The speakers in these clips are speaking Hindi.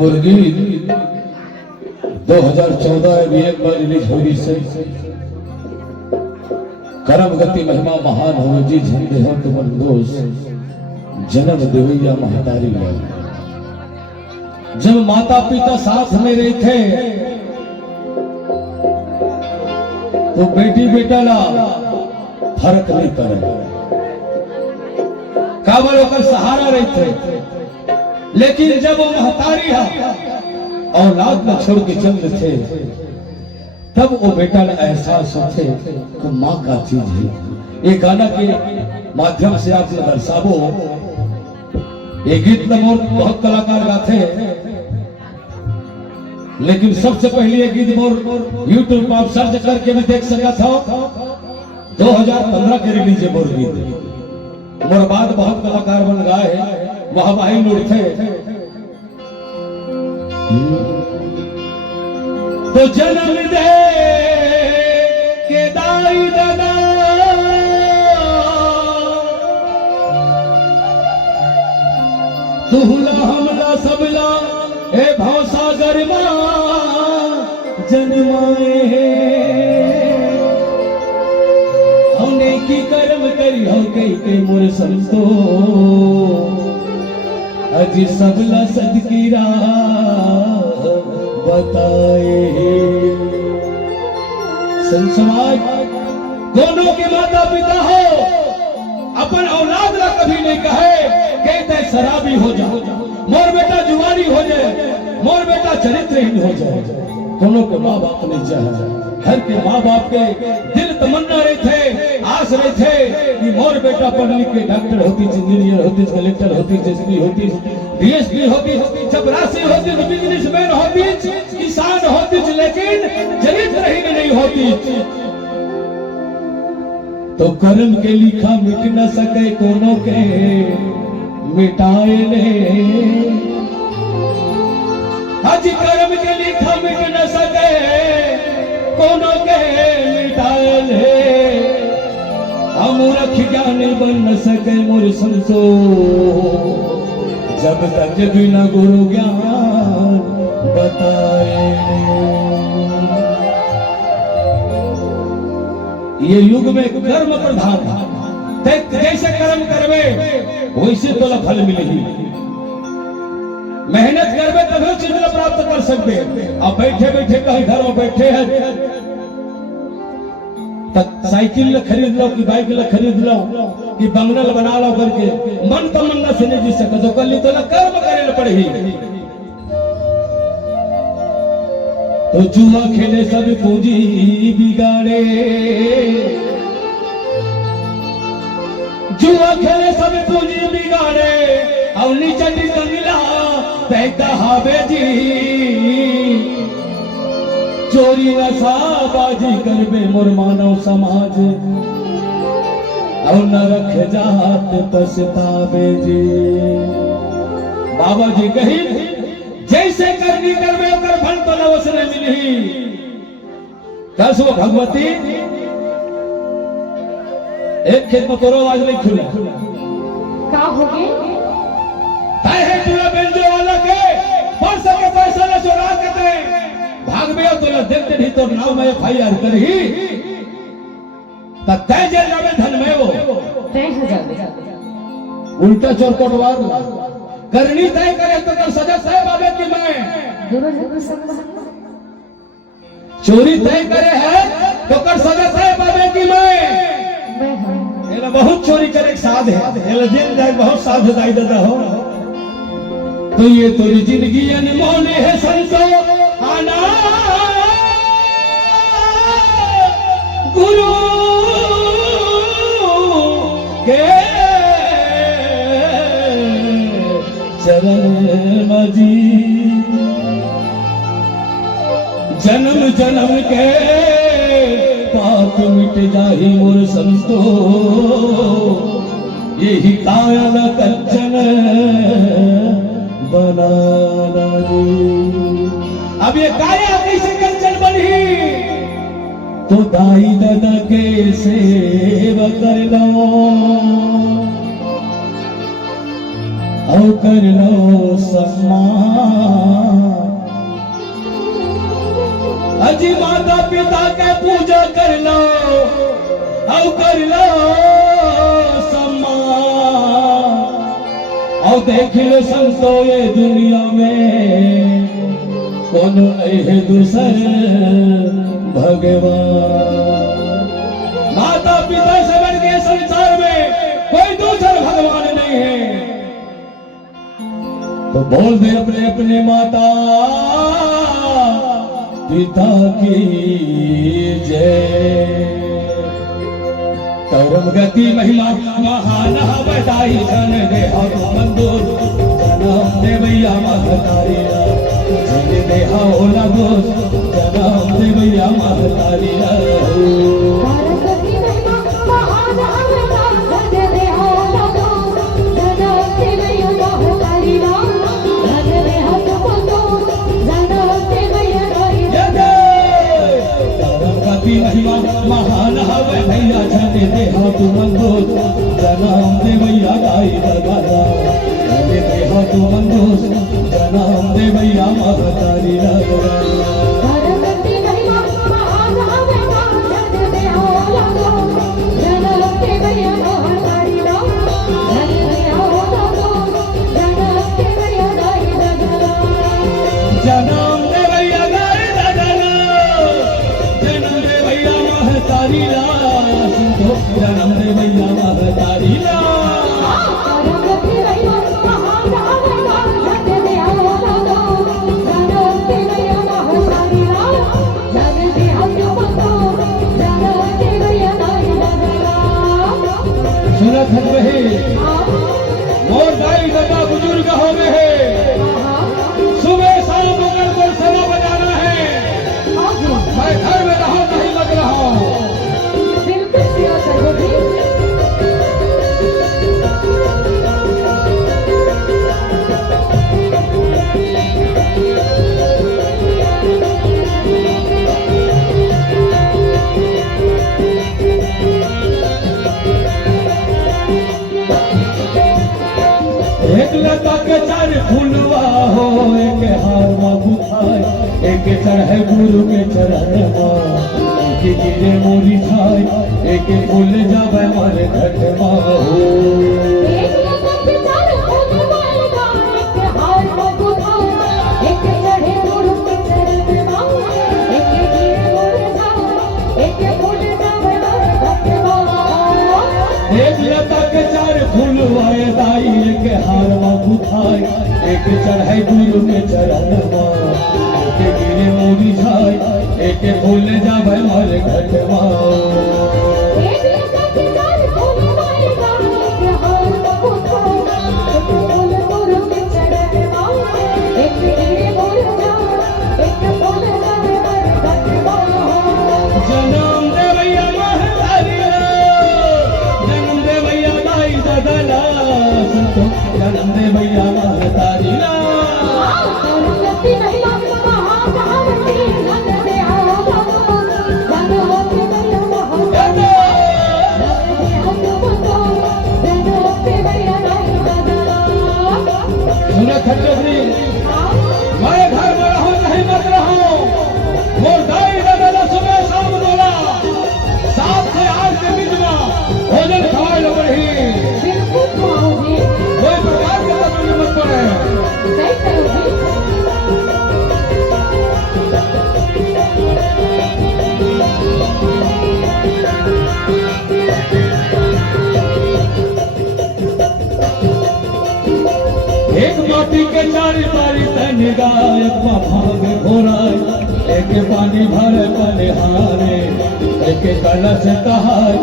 मुर्गी 2014 में एक बार रिलीज होगी से करम गति महिमा महान हो जी झंडे हो तुम दोष जन्म देवैया महतारी लाल। जब माता पिता साथ में रहे थे तो बेटी बेटा ला फर्क नहीं करे काबल होकर सहारा रहे थे, लेकिन जब वो महतारी औलाद में छोड़ के चल थे तब वो बेटा ने एहसास होते कि माँ का चीज है। ये गाना के माध्यम से आप दर्शावो ये गीत बहुत कलाकार गाते हैं, लेकिन सबसे पहले ये गीत मोर यूट्यूब पर आप सर्च करके भी देख सका था 2015 के रिलीज मोर गीत मोर बाद बहुत कलाकार बन गए वहां भाई लोग थे। तो जन्म दे के दाई दादा तुहला हमला सबला ए भवसागर जन्माए हमने की कर्म करी हो कई के मोर संतो अजी सबला सदकीरा बताए। संसमाज दोनों के माता पिता हो अपन औलाद ला कभी नहीं कहे कहते शराबी हो जाओ मोर बेटा जुआरी हो जाए मोर बेटा चरित्रहीन हो जाए। दोनों के माँ बाप नहीं चाहे, हर के माँ बाप के दिल तमन्ना रहे थे आस रहे थे कि मोर बेटा पढ़ लिख के डॉक्टर होती इंजीनियर होती कलेक्टर होती एसपी होती डीएसपी होती चपरासी होती बिजनेसमैन होती किसान होती, लेकिन चरित्रहीन नहीं होती। तो कर्म के लिखा मिट न सके कोनो के मिटाए ले आज कर्म के लिखा मिट न सके कोनो के मिटाए ले हम रख ज्ञान बन न सके मोर संसो जब तक बिना गुरु ज्ञान बताए। ये युग में कर्म प्रधान है, जैसे कर्म करवे वैसे तो फल मिलेगी। मेहनत करवे तभी चीज प्राप्त कर सकते। अब बैठे बैठे कहीं घर में बैठे हैं साइकिल खरीद लो कि बाइक खरीद लो कि बंगला बना लो करके मन तमन्ना से नहीं जी सके तो कल तो कर्म करे पड़ेगी। तो जुआ खेले सब पूंजी बिगाड़े जुआ खेले सब पूंजी बिगाड़े और नीचे कंगला पैदा हावे जी चोरी नशाबाजी करबे मोर मानव समाज और न रख जात पछतावे जी। बाबा जी कही जैसे करनी करबे ओकर फल तो अवश्य मिली। दस वो भगवती एक खेत में तोरो आवाज नहीं खुला का होगी ताई है पूरा बेंजो वाला के वर्ष के पैसा न चुरा के दे भाग में तो देखते नहीं तो नाव में एफआईआर करही तब तय जेल जावे धन में वो तय हो जावे उल्टा चोर कोटवार करनी तय करे तो कर सजा साहब आवे कि मैं चोरी तय करे है तो कर सजा साहब आवे कि मैं ये बहुत चोरी करे साध है ये जेल जाए बहुत साध दाई दादा हो। तो ये तेरी जिंदगी अनमोल है संतो आना गुरु के चरण मजी जन्म जन्म के पाप मिट जाही मोर संतो यही कायल कंचन बनाना। अब ये काया कैसे कंचन बनी तो दाई दादा के सेवा कर लो औ कर लो सम्मान। अजी माता पिता के पूजा कर लो औ कर लो सम्मान। औ देख लो संतो ये दुनिया में कौन है दूसर भगवान। माता पिता से बढ़ के संसार में कोई दूसरा भगवान नहीं है। तो बोल दे अपने अपने माता पिता की जय। कर्म गति महिमा महान बताई जन दे मंदूर जन्म दे भैया महतारी जन दे होला दोस्त जन्म दे भैया महतारी। महिमा महान हवे भैया जन दे तू मंदोस जन्म दे भैया गाई दरबारा जन दे तू मंदोस जन्म दे भैया महतारी। जन्म दे भैया गाई दरबारा जन्म दे भैया महतारी जन्म दे भैया महतारी। सुनत है मोर दाई दादा बुजुर्ग हो गए हैं। सुबह शाम मगर को समा बजाना है। मैं घर में रहा नहीं लग रहा हूँ। एक लता के चार फूलवा हो एक हार बुखार एक चढ़े गुरु के चरण एक गिरे मोरी छाय एक फूल जावे मारे घट हो। एक लता के चार फूलवाए दाई एक हारवा बुखार एक चढ़े गुरु के चरण एक गिरे मोरी छाय एक फूल जावे मारे घटवा। जन्म दे भैया महतारी जन्म दे भैया दाई ददला संतो जन्म दे भैया महतारी। सुनत है मैं घर में रहूं नहीं मत रहूं। मोर दाई दादा सुबह शाम बोला 7 से 8 के बीच में भोजन खवाए लो बढ़ी कोई प्रकार का तकलीफ मत पड़े। एक माटी के चारी पारी तन गाय भाग घोड़ा एक पानी भर पलिहारे एक कलश कहार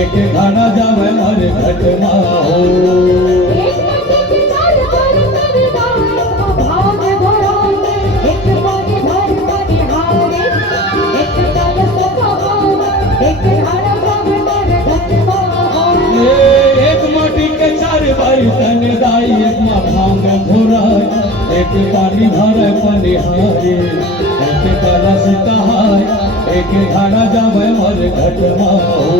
एक घाना जावे मारे घटना हो। एक माटी के चार बारी तन गाई एक भांग घोड़ा एक पानी भर पलिहारे एक कलश कहार एक घाना जावे मारे घटना हो।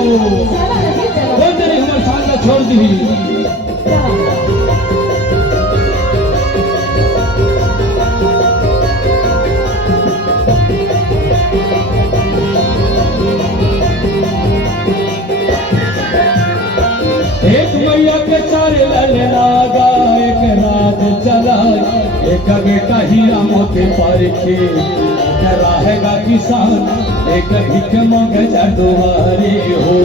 हो चला नहीं चला वो तेरे हमर साथ का छोड़ दी एक मैया के चारे ललनागा एक रात चला एक बेटा हीरा मोती पारखे रहेगा किसान एक भिख मंग दुआरे हो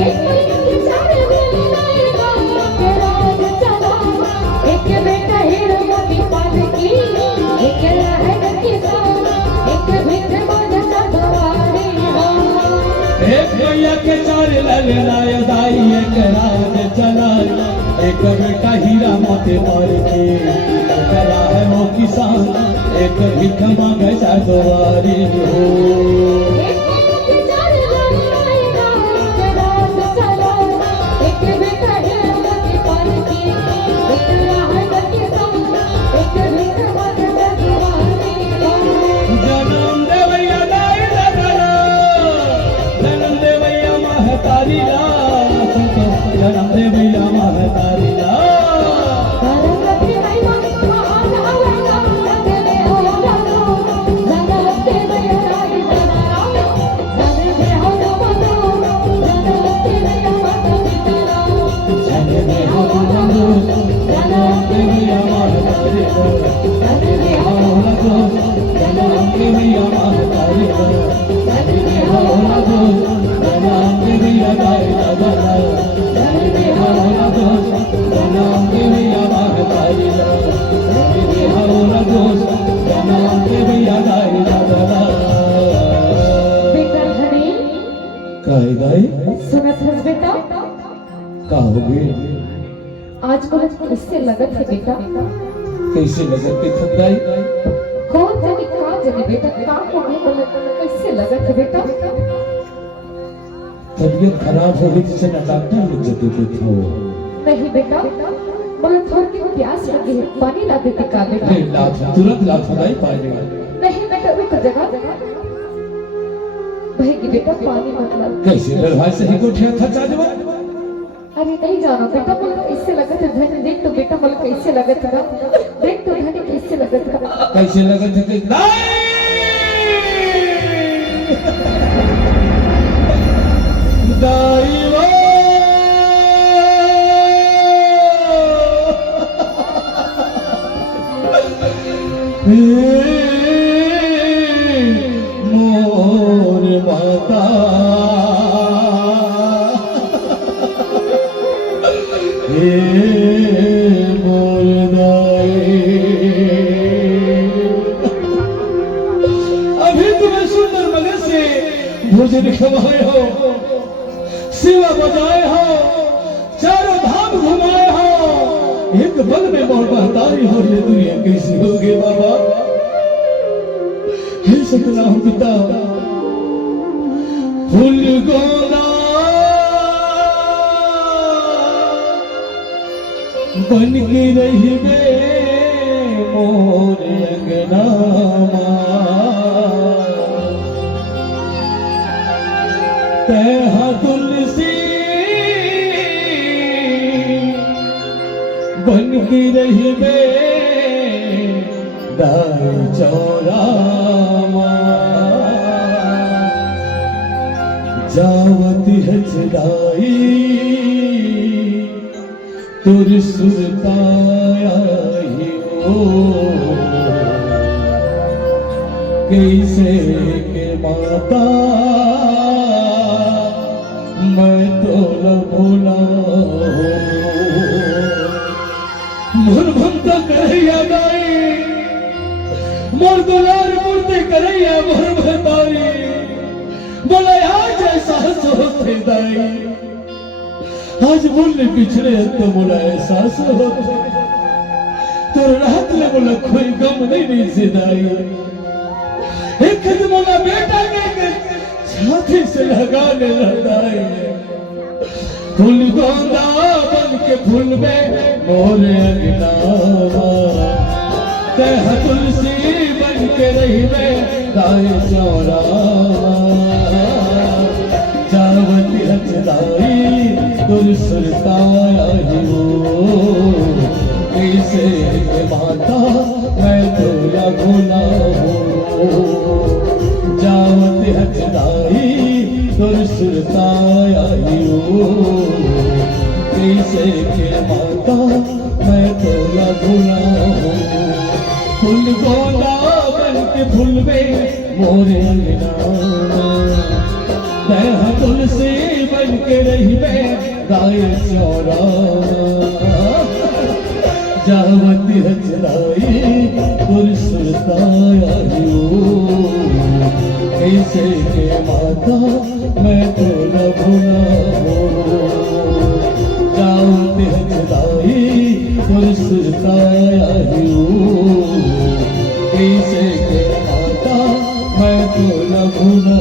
एक के चारे ललनागा के राज चला एक बेटा हीरा मोती पालकी एक रहेगा किसान एक भिख मंग दुआरे हो एक मैया के चारे ललनाय दाई एक रात चला एक बेटा हीरा मोती पारखे है वो किसान एक भिख मंग दुआरे हो एक के चारे ललनागा के राज चला एक बेटा हीरा मोती पालकी एक रहेगा किसान एक भिख मंग दुआरे हो जन्म देवैया दाई दादा जन्म देवैया महतारी ला जन्म देवैया महतारी ला बेटा धनी सुनत है बेटा आज को किससे लगत है बेटा कैसे लगत के थकाई कौन जाने कहाँ जाने बेटा कहाँ हो गई बोले कैसे लगत है बेटा तबीयत खराब हो गई जिसे ना डॉक्टर लोग जब देते हो नहीं बेटा बोले थोड़ी की प्यास लगी है पानी ला देती का बेटा नहीं लात तुरंत लात नहीं पाएगा नहीं बेटा रुक जगह भाई की बेटा पानी मत ला कैसे दरवाजे से ही को ठेका था चाजवा अरे नहीं जानो बेटा बोले कैसे लगत है धनी देख तो बेटा बोले कैसे लगत है देख तो धनी कैसे लगत है कैसे लगत है कि दाई वो मोर माता हे मोर दाई अभी तुम्हें सुंदर मगज से भोजन खवाए हो सेवा बजाए हो चारों धाम घुमाए हो एक बल में मोर महतारी हो ये दुनिया कैसी होगी बाबा हे सतनाम पिता फूल गोला बन के रही बे मोर अंगना तैहा तुलसी बन की रही बे दाई चौरा जावती है छदाई तुर सुरताया ही हो कैसे के माता मैं तो न भूला मोर भक्त करैया दाई मोर दुलार मूर्ति करैया मोर भतारी बोले आज ऐसा सोचते दाई आज बोलने पिछड़े तो बोला एहसास होते तो रात में बोला कोई गम नहीं से दाई एक बोला बेटा के छाती से लगाने लगाए फूल गोंदा बन के फूल में मोर अंगना तह तुलसी बन के रही में दाई चौरा जावती कैसे माता मैं तो न भूला हूँ जावत हजदाई तुर सुरताई कैसे के माता मैं तो न भूला हूँ फूल गोला बन के फूल में मोरे तह तुलसी बन के रही में गाय चौरा जावती हजराई तुर सुरताई कैसे के माता मैं तो न भूला हूँ जावती हजराई तुर सुरताई कैसे के माता मैं तो न भूला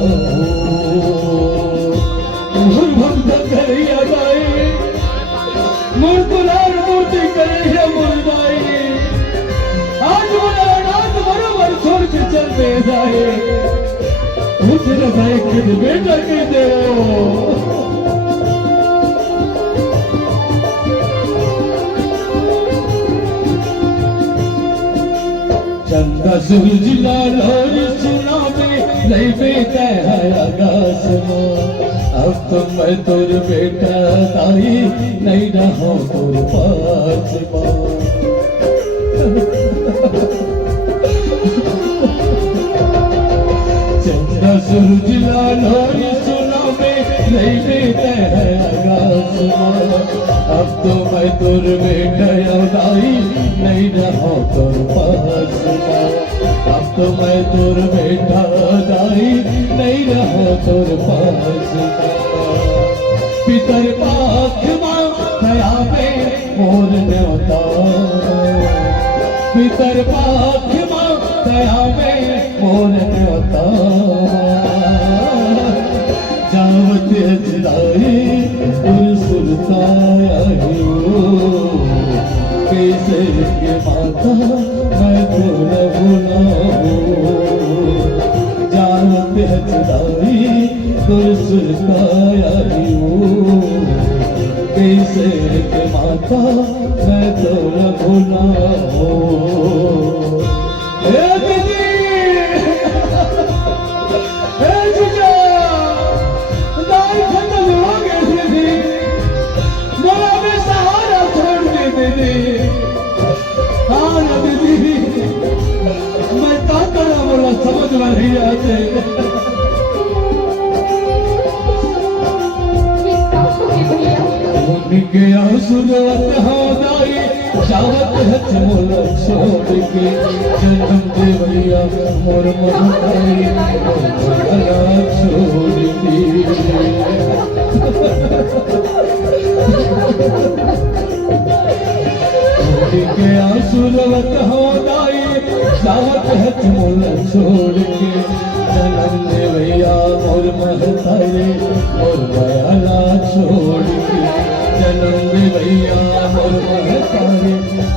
हूँ भक्त करिया गाई मूर्तुलार मूर्ति करिया मुर्दाई आज वाला रात बरोबर छोड़ के चल दे जाए उधर भाई खुद बेटा के दे चंदा सूरज लाल और सुना में नहीं बेटा है आकाश में अब तो मैं तुर बेटा ताई नहीं रहो तुर पास चंदा सूरज लाल और सुना में नहीं बेटा है आकाश में अब तो मैं तुर बेटा ताई नहीं रहो तुर पास अब तो मैं तुर बेटा दाई नहीं रहो तुर पास पितर पाख माँ दया पे मोर न्योता पितर पाख माँ दया पे मोर न्योता जावत हजराई तुर सुरताई कैसे के माता मैं तो न भूला हूँ जावत हजराई तुर सुरताई कैसे के माता मैं तो न भूला हूँ दाई खत्म हो गई थी मोरा में सहारा छोड़ दे दीदी हाँ ना दीदी मैं क्या करा बोला समझ में नहीं आते उनके आंसुरत होदाई जावत हथ मोल छोड़ के जन्म देवैया मोर महताई मोर छोड़ के आंसुरत होदाई जावत हथ मोल छोड़ के जन्म देवैया मोर महताई मोर दयाला छोड़ के जन्म देवैया मोर महतारी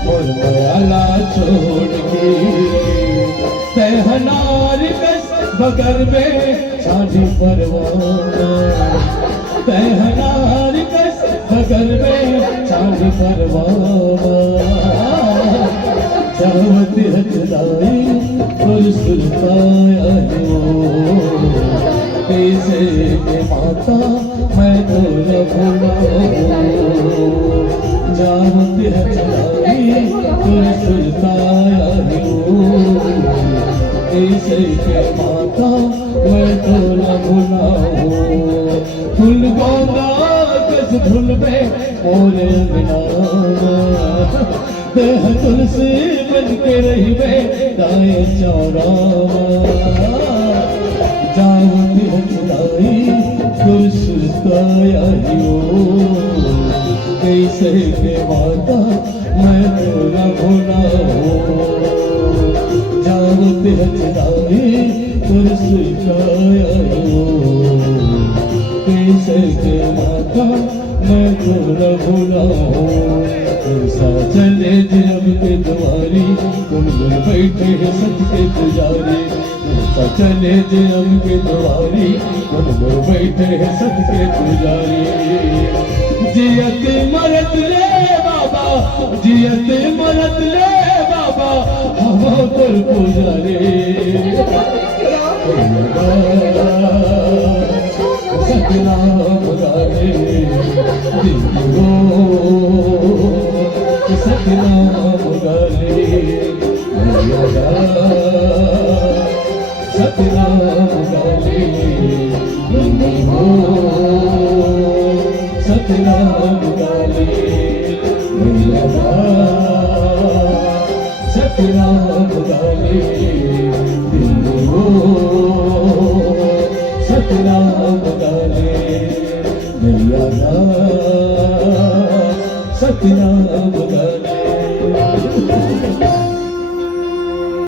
मोर दयाला छोड़ के तहनार कस बगर में शादी परवाना तहनार कस बगर में शादी परवाना जावत हजराई तुर सुरताई कैसे के माता मैं तो न भूला हूँ जावत हजराई तुर सुरताई कैसे के माता मैं तो न भूला हूँ फूल गोंदा कस धुल में मोरे बिना देह तुलसी बन के रही में दाए चौरा जावत हजराई तुर सुरताई कैसे के माता मैं तो न भूला हूँ जावत हजराई तुर सुरताई कैसे के माता मैं तो न भूला हूँ चले जब के द्वारी तुम गुर बैठे हैं सच के पुजारी चले जब के द्वारी तुम गुर बैठे हैं सच के पुजारी जियत मरत ले बाबा, जियत मरत ले बाबा, हम तोर पुजारी सतनाम गाले दिलो सतनाम गाले सतनाम गाले दिलो सतनाम गाले सतनाम